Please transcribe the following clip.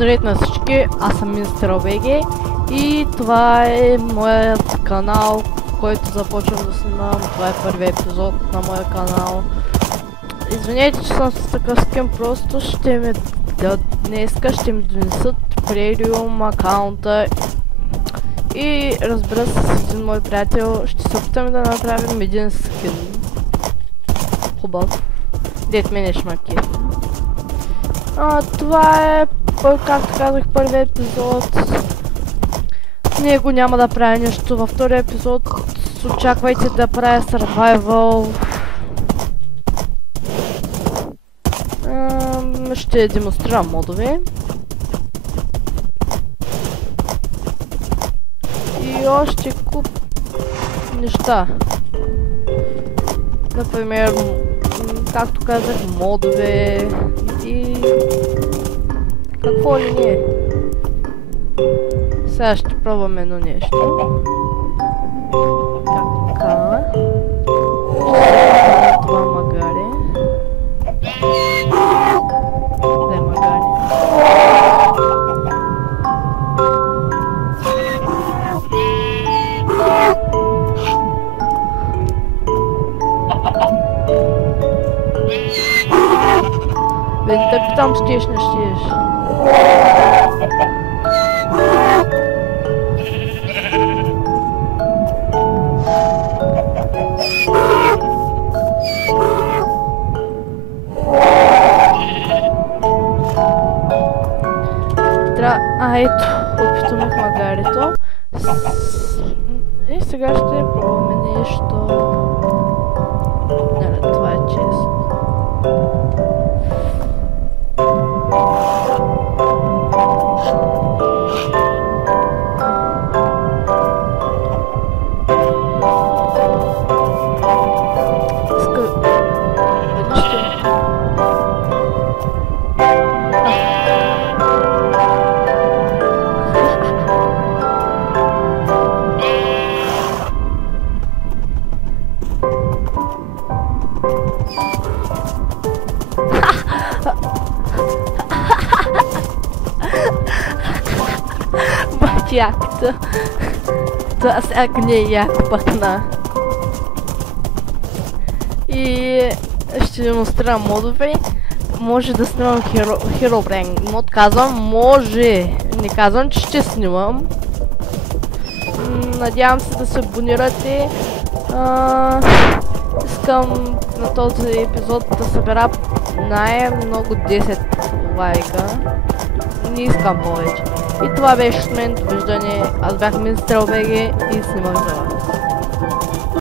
Здравейте на всички, аз съм Министър БГ и това е моят канал, който започвам да снимам. Това е първият епизод на моя канал. Извинете, че съм с такъв скин, просто днеска ще ми донесат премиум акаунта и разбира се, с един мой приятел ще се опитаме да направим един скин. Хубав. Дет мене шмаки. Това е, както казах, първият епизод. В него няма да правя нищо. Във втория епизод очаквайте да правя survival. Ще демонстрирам модове. И още куп неща. Например, както казах, модове и какво ли не. Сега ще пробваме едно нещо. Така. Това магаре. Не, магаре. Бе, да питам, щеш, не щеш. Ето, опитваме магарето. И сега ще пробваме нещо. Не, това е честно. Яката. Това сега не е як пътна. И ще демонстрирам модове. Може да снимам Herobrine мод. Казвам може. Не казвам, че ще снимам. Надявам се да се абонирате. Искам на този епизод да събера най-много 10 лайка. Не искам повече. И това беше от мен, довиждане. Аз бях Министър БГ и снимах за вас.